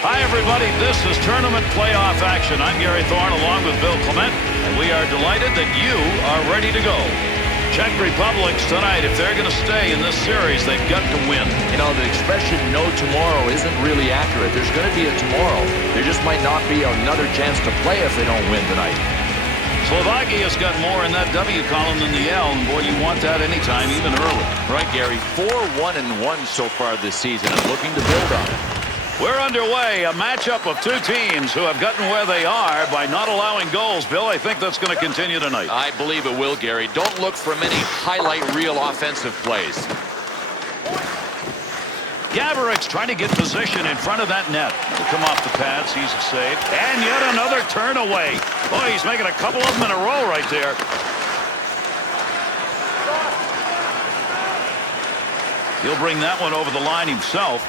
Hi, everybody. This is tournament playoff action. I'm Gary Thorne along with Bill Clement, and we are delighted that you are ready to go. Czech Republic's tonight, if they're going to stay in this series, they've got to win. You know, the expression no tomorrow isn't really accurate. There's going to be a tomorrow. There just might not be another chance to play if they don't win tonight. Slovakia's got more in that W column than the L, and boy, you want that anytime, even early. Right, Gary. 4-1-1 so far this season and looking to build on it. We're underway, a matchup of two teams who have gotten where they are by not allowing goals. Bill, I think that's going to continue tonight. I believe it will, Gary. Don't look for many highlight reel offensive plays. Gavorik's trying to get position in front of that net. He'll come off the pads. He's a save. And yet another turn away. Boy, he's making a couple of them in a row right there. He'll bring that one over the line himself.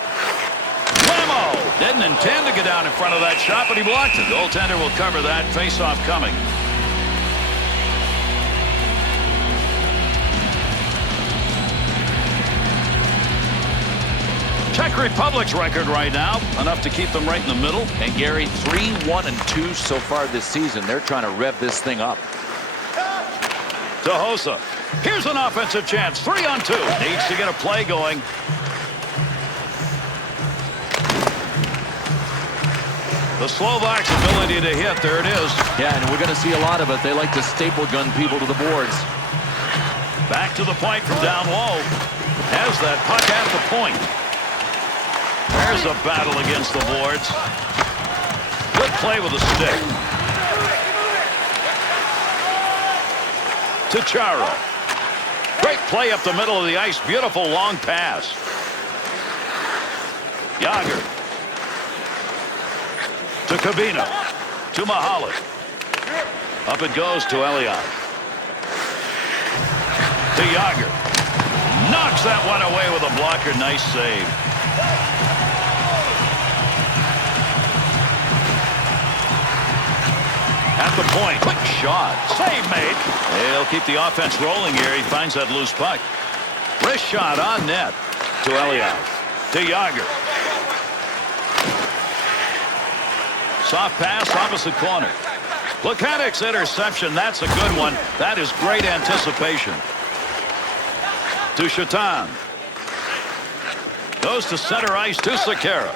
Whammo! Didn't intend to get down in front of that shot, but he blocked it. Goaltender will cover that. Face-off coming. Czech Republic's record right now, enough to keep them right in the middle. And Gary, 3-1-2 so far this season. They're trying to rev this thing up. To Hossa. Here's an offensive chance. 3-on-2. Needs to get a play going. The Slovaks' ability to hit. There it is. Yeah, and we're going to see a lot of it. They like to staple gun people to the boards. Back to the point from down low. Has that puck at the point. There's a battle against the boards. Good play with the stick. To Charo. Great play up the middle of the ice. Beautiful long pass. Yager. To Kabina. To Mahalik. Up it goes to Elliott. To Yager. Knocks that one away with a blocker. Nice save. At the point. Quick shot. Save made. He'll keep the offense rolling here. He finds that loose puck. Wrist shot on net. To Elliott. To Yager. Soft pass, opposite corner. Lukanic's interception, that's a good one. That is great anticipation. To Shatan. Goes to center ice to Sekera.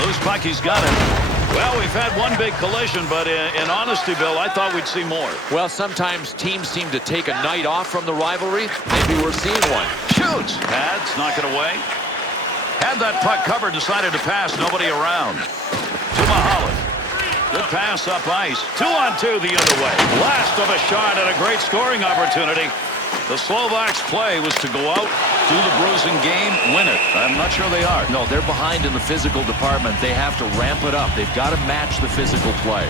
Loose puck, he's got it. Well, we've had one big collision, but in honesty, Bill, I thought we'd see more. Well, sometimes teams seem to take a night off from the rivalry. Maybe we're seeing one. Shoots. Pads, knock it away. Had that puck covered, decided to pass, nobody around. To Mahalik. Good pass up ice. 2-on-2 the other way. Blast of a shot and a great scoring opportunity. The Slovaks' play was to go out, do the bruising game, win it. I'm not sure they are. No, they're behind in the physical department. They have to ramp it up. They've got to match the physical play.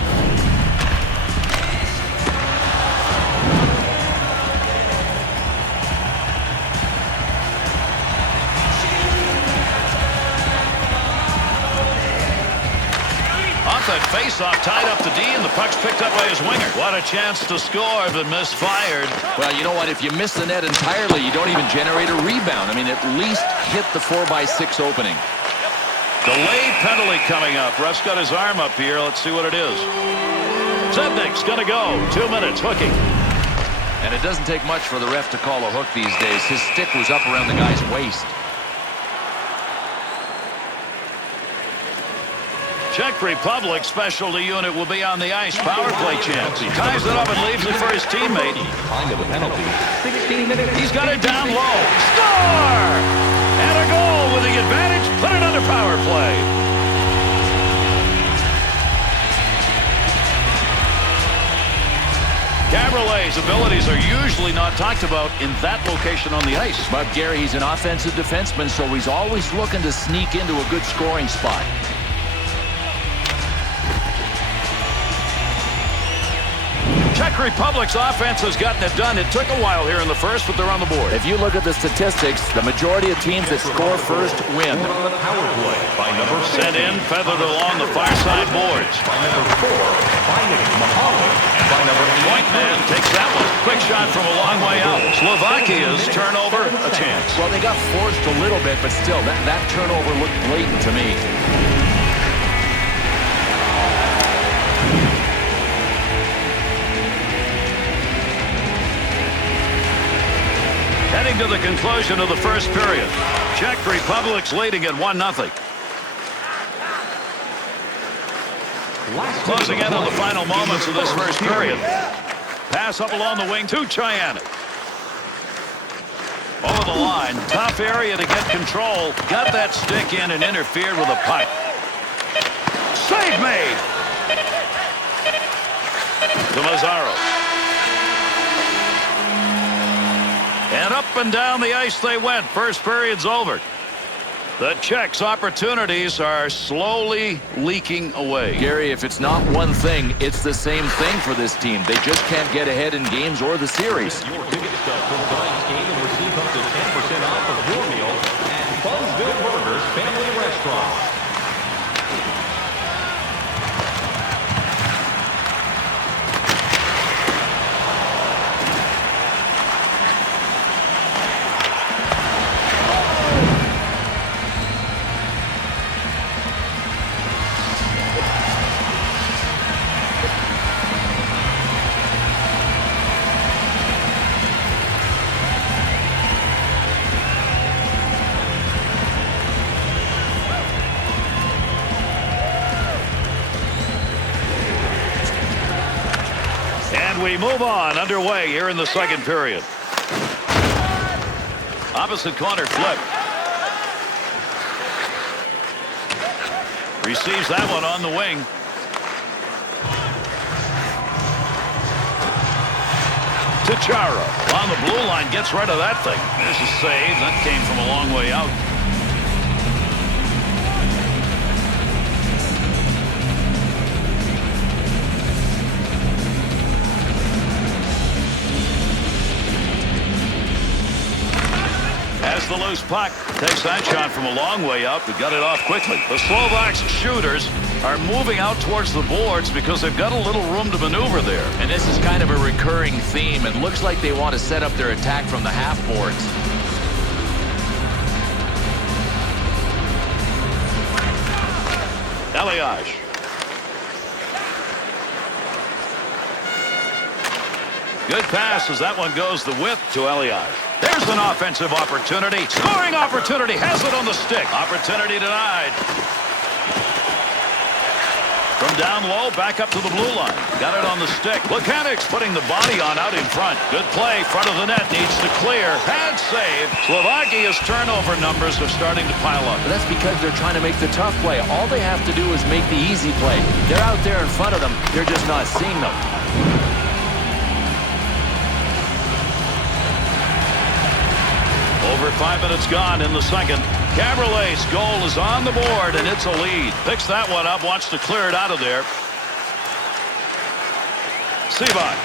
That face-off tied up the D, and the puck's picked up by his winger. What a chance to score, but misfired. Well, you know what? If you miss the net entirely, you don't even generate a rebound. I mean, at least hit the 4x6 opening. Delayed penalty coming up. Russ got his arm up here. Let's see what it is. Zednik's going to go. 2 minutes, hooking. And it doesn't take much for the ref to call a hook these days. His stick was up around the guy's waist. Czech Republic specialty unit will be on the ice. Power play chance. He ties it up and leaves it for his teammate. Time of the penalty. 16 minutes. He's got it down low. Score! And a goal with the advantage. Put it under power play. Gabriel's abilities are usually not talked about in that location on the ice. But Gary, he's an offensive defenseman, so he's always looking to sneak into a good scoring spot. Czech Republic's offense has gotten it done. It took a while here in the first, but they're on the board. If you look at the statistics, the majority of teams that score first win. On the power play by number 50. Sent in, feathered along the far side boards. By number 4, Bynum Mahalik. And by number 8, Point man takes that one. Quick shot from a long way out. Slovakia's turnover, a chance. Well, they got forced a little bit, but still, that turnover looked blatant to me. Heading to the conclusion of the first period. Czech Republic's leading at 1-0. Closing in on the final moments of this first period. Pass up along the wing to Cheyenne. Over the line. Tough area to get control. Got that stick in and interfered with a puck. Save made. To Mazzaro. And up and down the ice they went. First period's over. The Czechs' opportunities are slowly leaking away. Gary, if it's not one thing, it's the same thing for this team. They just can't get ahead in games or the series. Your ticket stub for tonight's game and receive up to 10% off of your meal at Bunsville Burgers Family Restaurant. We move on, underway here in the second period. Opposite corner flip. Receives that one on the wing. Chara on the blue line, gets rid of that thing. There's a save. That came from a long way out. The loose puck, takes that shot from a long way up, but got it off quickly. The Slovaks shooters are moving out towards the boards because they've got a little room to maneuver there. And this is kind of a recurring theme. It looks like they want to set up their attack from the half boards. Elias. Good pass as that one goes the width to Elias. There's an offensive opportunity. Scoring opportunity. Has it on the stick. Opportunity denied. From down low, back up to the blue line. Got it on the stick. Lukanix putting the body on out in front. Good play. Front of the net. Needs to clear. Pad save. Slovakia's turnover numbers are starting to pile up. But that's because they're trying to make the tough play. All they have to do is make the easy play. They're out there in front of them. They're just not seeing them. Over 5 minutes gone in the second. Cabriolet's goal is on the board, and it's a lead. Picks that one up, wants to clear it out of there. Seaback.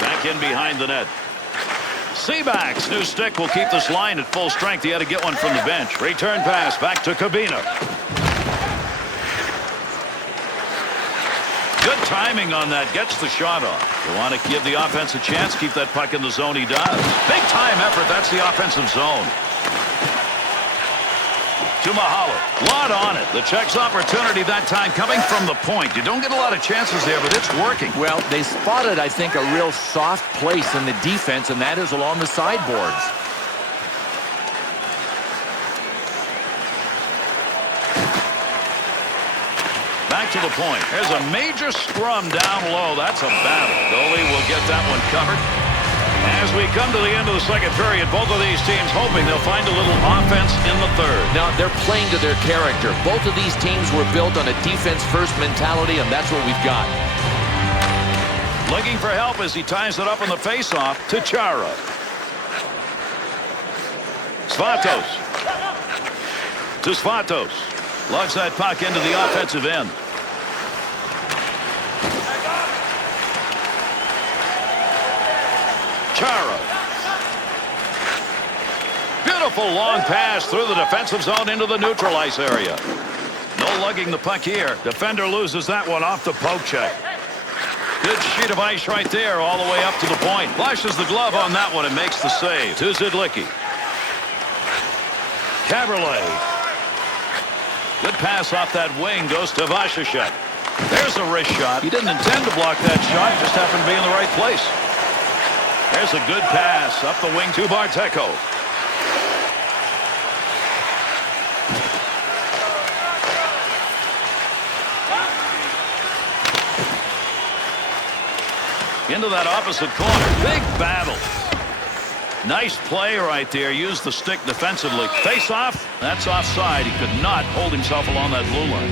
Back in behind the net. Seaback's new stick will keep this line at full strength. He had to get one from the bench. Return pass back to Kabina. Good timing on that. Gets the shot off. You want to give the offense a chance. Keep that puck in the zone. He does. Big time effort. That's the offensive zone. To Mahalik. Lot on it. The Czechs' opportunity that time coming from the point. You don't get a lot of chances there, but it's working. Well, they spotted, I think, a real soft place in the defense, and that is along the sideboards. Back to the point. There's a major scrum down low. That's a battle. Goalie will get that one covered. As we come to the end of the second period, both of these teams hoping they'll find a little offense in the third. Now, they're playing to their character. Both of these teams were built on a defense-first mentality, and that's what we've got. Looking for help as he ties it up on the faceoff to Chara. Svatos. To Svatos. Lugs that puck into the offensive end. Chara. Beautiful long pass through the defensive zone into the neutral ice area. No lugging the puck here. Defender loses that one off the poke check. Good sheet of ice right there all the way up to the point. Flashes the glove on that one and makes the save. To Zidlicki. Caberlet. Good pass off that wing. Goes to Vashishek. There's a wrist shot. He didn't intend to block that shot. Just happened to be in the right place. There's a good pass up the wing to Barteco. Into that opposite corner. Big battle. Nice play right there. Used the stick defensively. Face off. That's offside. He could not hold himself along that blue line.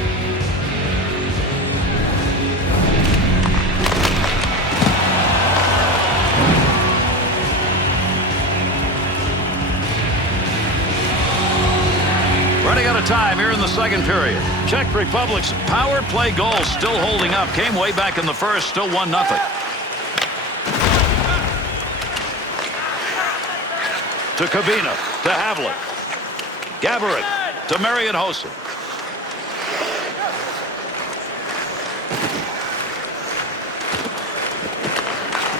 Running out of time here in the second period. Czech Republic's power play goal still holding up. Came way back in the first. Still 1-0. To Kabina, to Havlik. Gaborik, to Marian Hossa.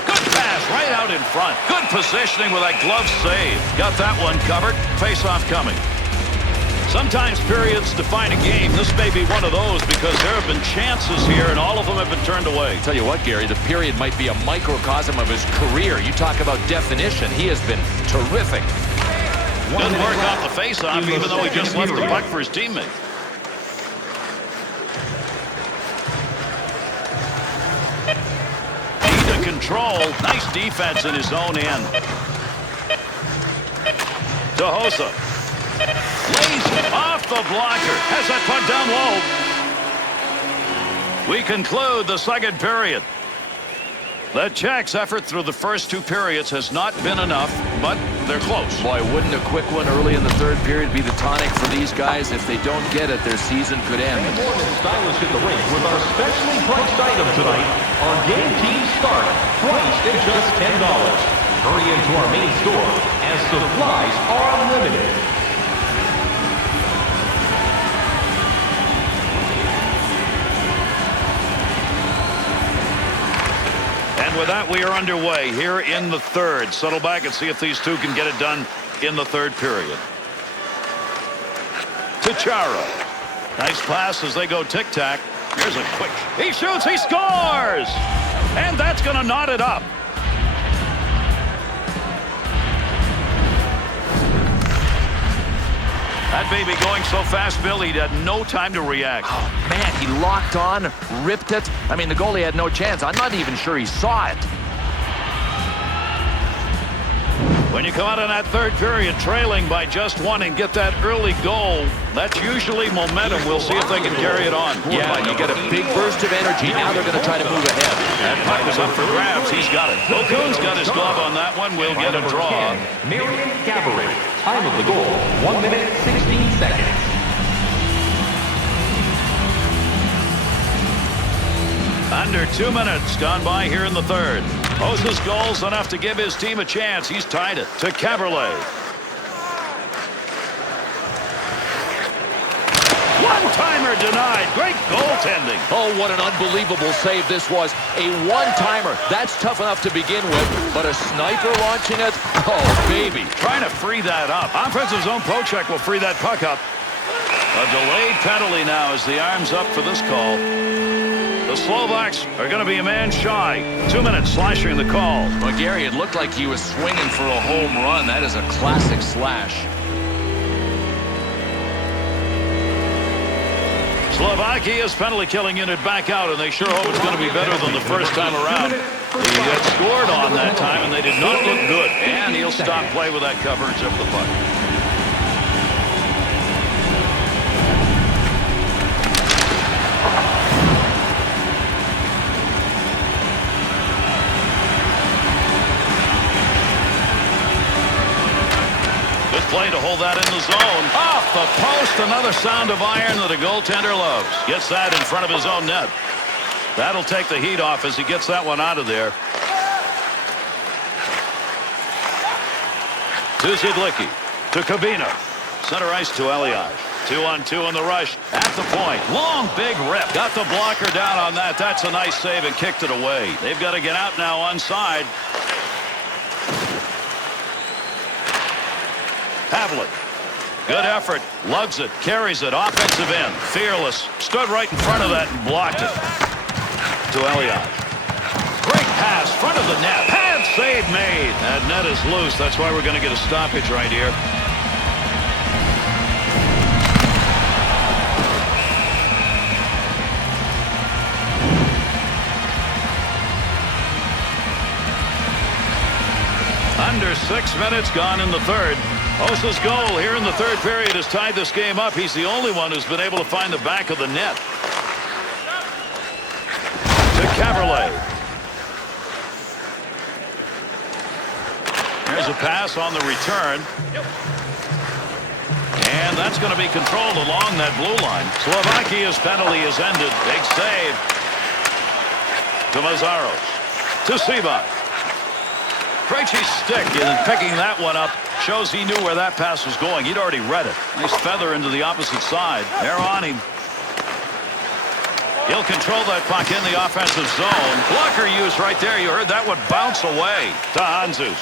Good pass right out in front. Good positioning with that glove save. Got that one covered. Face-off coming. Sometimes periods define a game. This may be one of those because there have been chances here and all of them have been turned away. Tell you what, Gary, the period might be a microcosm of his career. You talk about definition. He has been terrific. Good work off the face-off even though he just left the puck for his teammate. Key to control. Nice defense in his own end. To Hossa. Lays off the blocker. Has that puck down low. We conclude the second period. The Czechs' effort through the first two periods has not been enough, but they're close. Boy, wouldn't a quick one early in the third period be the tonic for these guys? If they don't get it, their season could end. More than stylish in the rink with our specially priced item tonight. Our game team start, priced at just $10. Hurry into our main store as supplies are limited. And with that, we are underway here in the third. Settle back and see if these two can get it done in the third period. To Chara. Nice pass as they go tic-tac. Here's a quick. He shoots. He scores. And that's going to knot it up. That baby going so fast, Bill, he had no time to react. Oh, man, he locked on, ripped it. I mean, the goalie had no chance. I'm not even sure he saw it. When you come out in that third period trailing by just one and get that early goal, that's usually momentum. We'll see if they can carry it on. Yeah, you get a big burst of energy. Now they're going to try to move ahead. That puck is up for grabs. He's got it. O'Coon's got his glove on that one. We'll get a draw. Marian Gaborik. Time of the goal, 1 minute, 16 seconds. Under 2 minutes gone by here in the third. Hossa's goal's enough to give his team a chance. He's tied it to Caberlet. One-timer denied. Great goaltending. Oh, what an unbelievable save this was. A one-timer. That's tough enough to begin with, but a sniper launching it? Oh, baby. Trying to free that up. Offensive zone poke check will free that puck up. A delayed penalty now as the arm's up for this call. The Slovaks are going to be a man shy. 2 minutes slashing the call. Well, Gary, it looked like he was swinging for a home run. That is a classic slash. Slovakia's penalty killing unit back out, and they sure hope it's going to be better than the first time around. He got scored on that time, and they did not look good. And he'll stop play with that coverage of the puck. Play to hold that in the zone. Off the post, another sound of iron that a goaltender loves. Gets that in front of his own net. That'll take the heat off as he gets that one out of there. To Zidlicki. To Cabino. Center ice to Elias. 2-on-2 in the rush. At the point. Long, big rip. Got the blocker down on that. That's a nice save and kicked it away. They've got to get out now onside. Havlet. Good effort. Lugs it. Carries it. Offensive end. Fearless. Stood right in front of that and blocked it. To Elias. Great pass. Front of the net. Pad save made. That net is loose. That's why we're going to get a stoppage right here. Under 6 minutes gone in the third. Osa's goal here in the third period has tied this game up. He's the only one who's been able to find the back of the net. To Caberlet. There's a pass on the return. And that's going to be controlled along that blue line. Slovakia's penalty is ended. Big save. To Mazzaros. To Siva. Krejci's stick in picking that one up shows he knew where that pass was going. He'd already read it. Nice feather into the opposite side. They're on him. He'll control that puck in the offensive zone. Blocker used right there. You heard that one bounce away to Hanzus.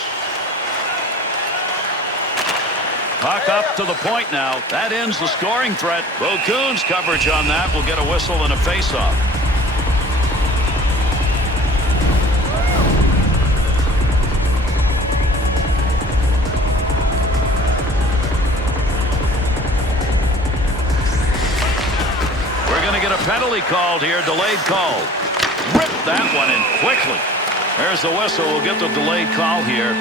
Puck up to the point now. That ends the scoring threat. Bocoon's coverage on that will get a whistle and a face-off. Get a penalty called here. Delayed call. Rip that one in quickly. There's the whistle. We'll get the delayed call here.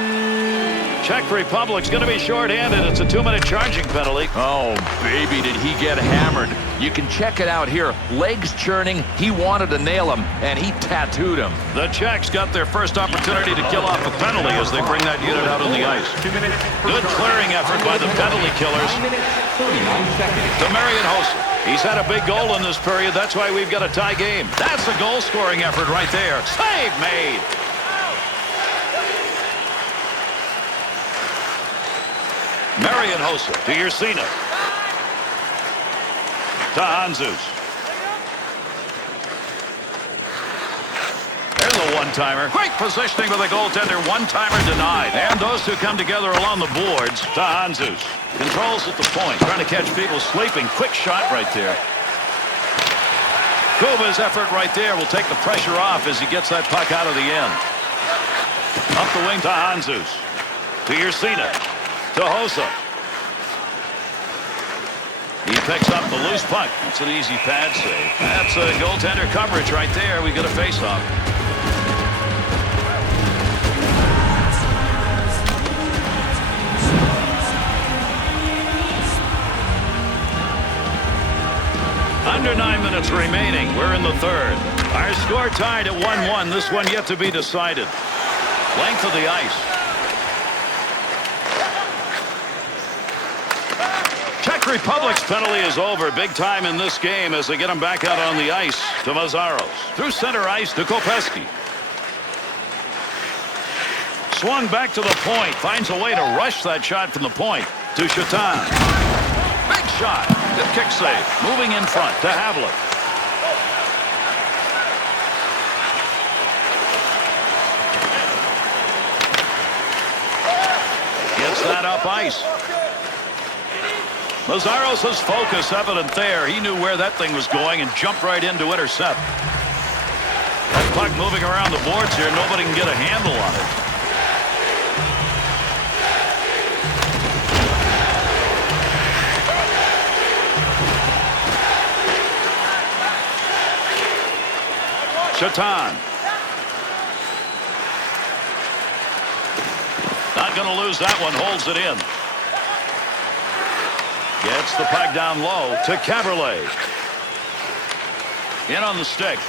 Czech Republic's going to be shorthanded. It's a 2-minute charging penalty. Oh, baby, did he get hammered. You can check it out here. Legs churning. He wanted to nail him, and he tattooed him. The Czechs got their first opportunity to kill off a penalty as they bring that unit out on the ice. Good clearing effort by the penalty killers. To Marian Hossa. He's had a big goal in this period. That's why we've got a tie game. That's a goal-scoring effort right there. Save made. Marian Hossa to Yersina. To Hanzus. There's a one-timer. Great positioning with the goaltender. One-timer denied. And those two come together along the boards. To Hanzus. Controls at the point. Trying to catch people sleeping. Quick shot right there. Kuba's effort right there will take the pressure off as he gets that puck out of the end. Up the wing to Hanzus. To Yersina. To Hossa. He picks up the loose puck. That's an easy pad save. That's a goaltender coverage right there. We get a face-off. Under 9 minutes remaining. We're in the third. Our score tied at 1-1. This one yet to be decided. Length of the ice. Czech Republic's penalty is over. Big time in this game as they get him back out on the ice to Mazzaros. Through center ice to Kopecky. Swung back to the point. Finds a way to rush that shot from the point to Shatan. Big shot. Good kick save. Moving in front to Havlet. Gets that up ice. Mazzaros' focus evident there. He knew where that thing was going and jumped right in to intercept. That puck moving around the boards here. Nobody can get a handle on it. Shatan. Not going to lose that one. Holds it in. Gets the puck down low to Caberlet. In on the stick.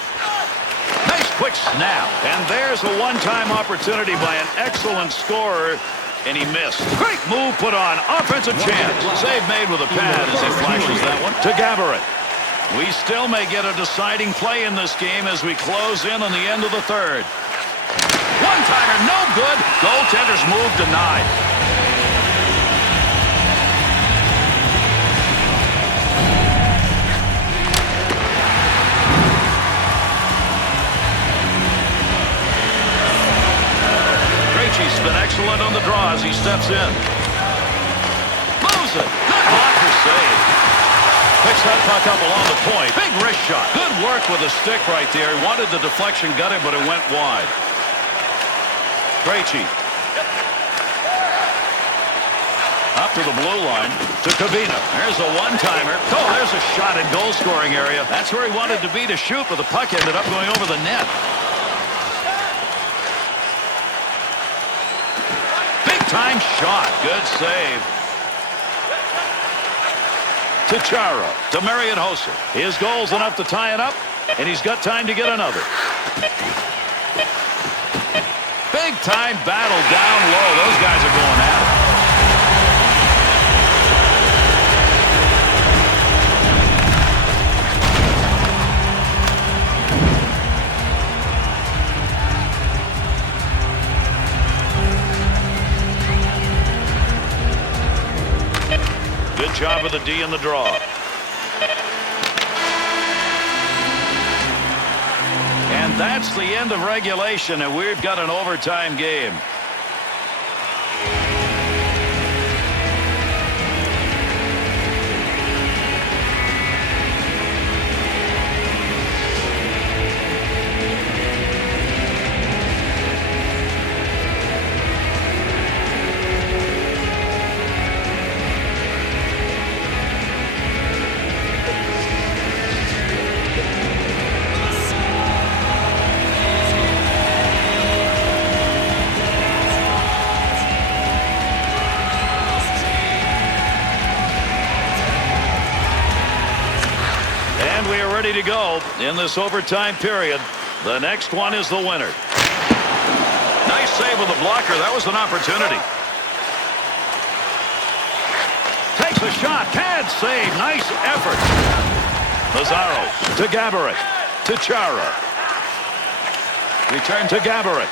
Nice quick snap. And there's a one-time opportunity by an excellent scorer. And he missed. Great move put on. Offensive chance. Save made with a pad as he flashes that one to Gaborik. We still may get a deciding play in this game as we close in on the end of the third. One-timer, no good. Goaltender's move denied. He's been excellent on the draw as he steps in. Moves it. Good blocker save. Picks that puck up along the point. Big wrist shot. Good work with the stick right there. He wanted the deflection, got it, but it went wide. Krejci. Up to the blue line to Kavina. There's a one-timer. Oh, there's a shot in goal-scoring area. That's where he wanted to be to shoot, but the puck ended up going over the net. Big-time shot. Good save. To Chara. To Marian Hossa. His goal's enough to tie it up, and he's got time to get another. Big-time battle down low. Those guys are going at it. Good job of the D in the draw. And that's the end of regulation, and we've got an overtime game. Ready to go in this overtime period. The next one is the winner. Nice save with the blocker. That was an opportunity. Takes a shot. Can't save. Nice effort. Mazzaro to Gaborik. To Chara. Return to Gaborik.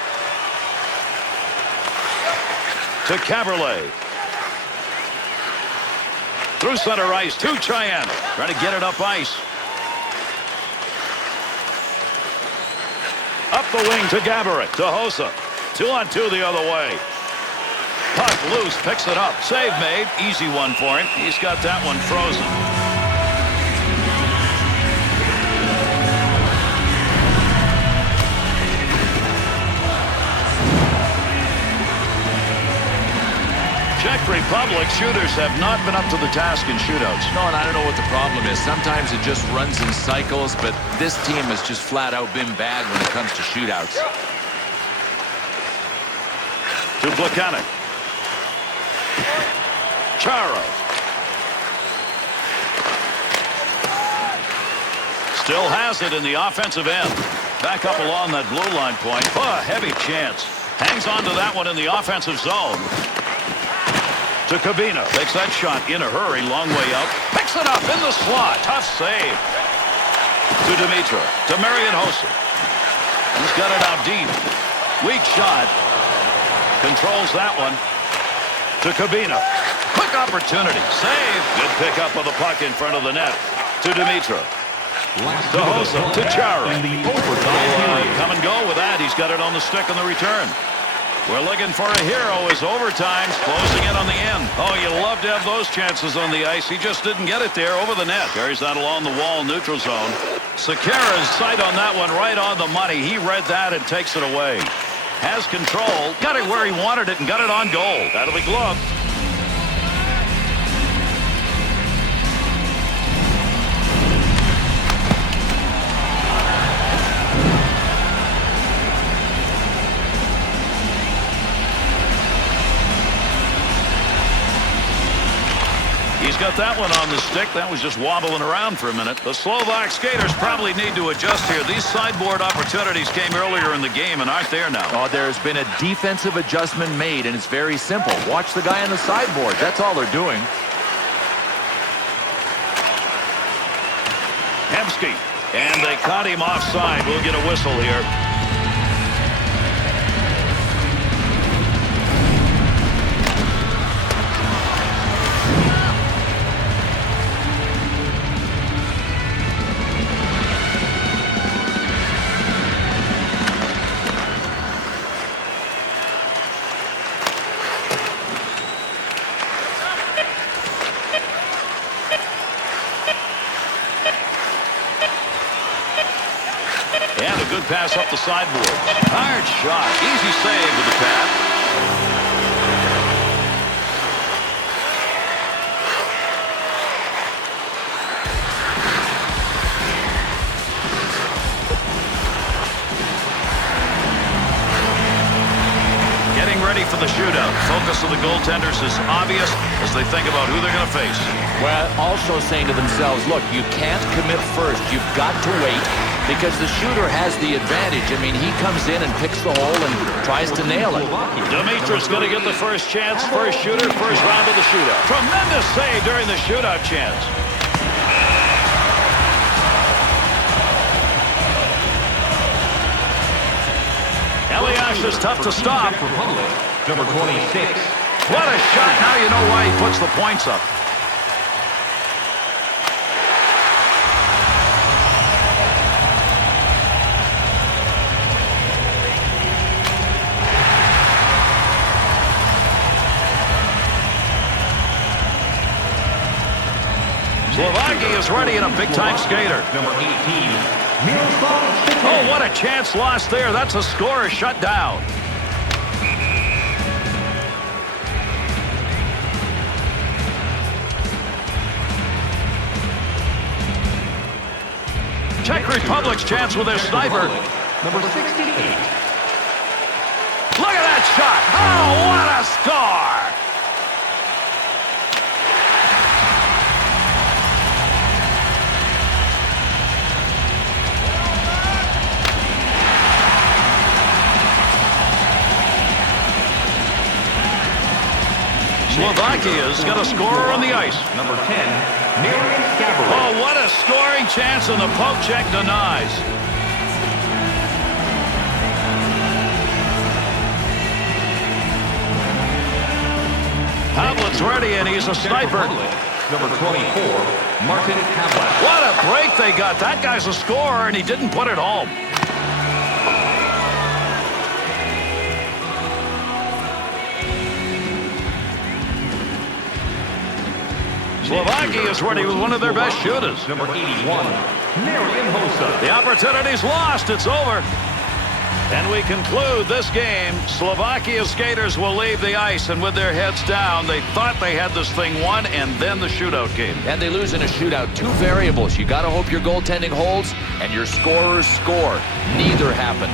To Caberlet. Through center ice to Cheyenne. Trying to get it up ice. Up the wing to Gaborik. To Hossa. 2-on-2 the other way. Puck loose. Picks it up. Save made. Easy one for him. He's got that one frozen. Czech Republic shooters have not been up to the task in shootouts. No, and I don't know what the problem is. Sometimes it just runs in cycles, but this team has just flat out been bad when it comes to shootouts. To Blakanek. Chara. Still has it in the offensive end. Back up along that blue line point. Oh, heavy chance. Hangs on to that one in the offensive zone. To Kavina. Takes that shot in a hurry. Long way up. Picks it up in the slot. Tough save. To Dimitra. To Marian Hossa. He's got it out deep. Weak shot. Controls that one. To Kavina. Quick opportunity. Save. Good pickup of the puck in front of the net. To Dimitra. To Hossa. To Chara. Come and go with that. He's got it on the stick on the return. We're looking for a hero as overtime's closing in on the end. Oh, you love to have those chances on the ice. He just didn't get it there over the net. Carries that along the wall, neutral zone. Sekera's sight on that one right on the money. He read that and takes it away. Has control. Got it where he wanted it and got it on goal. Out of the glove. He's got that one on the stick. That was just wobbling around for a minute. The Slovak skaters probably need to adjust here. These sideboard opportunities came earlier in the game and aren't there now. Oh, there's been a defensive adjustment made, and it's very simple. Watch the guy on the sideboard. That's all they're doing. Hemsky. And they caught him offside. We'll get a whistle here. good pass up the sideboard. Hard shot. Easy save with the pad. Getting ready for the shootout. Focus of the goaltenders is obvious as they think about who they're going to face. Well, also saying to themselves, look, you can't commit first. You've got to wait because the shooter has the advantage. I mean, he comes in and picks the hole and tries to nail it. Dimitri's going to get the first chance. First shooter, first round of the shootout. Tremendous save during the shootout chance. Elias is tough to stop. Republic, number 26. What a shot. Now you know why he puts the points up. Slovakia is ready and a big-time skater. Number 18. Oh, what a chance lost there. That's a scorer shut down. Czech Republic's chance with their sniper. Number 68. Look at that shot. Oh, what a score. Slovakia's got a scorer on the ice. Number 10, Marian Gaborik. Oh, what a scoring chance, and the poke check denies. Havlet's ready, and he's a sniper. Number 24, Martin Havlat. What a break they got. That guy's a scorer, and he didn't put it home. Slovakia is ready with one of their best shooters. Number 81, Marian Hossa. The opportunity's lost. It's over. And we conclude this game. Slovakia skaters will leave the ice, and with their heads down, they thought they had this thing won, and then the shootout came. And they lose in a shootout. Two variables. You got to hope your goaltending holds and your scorers score. Neither happened.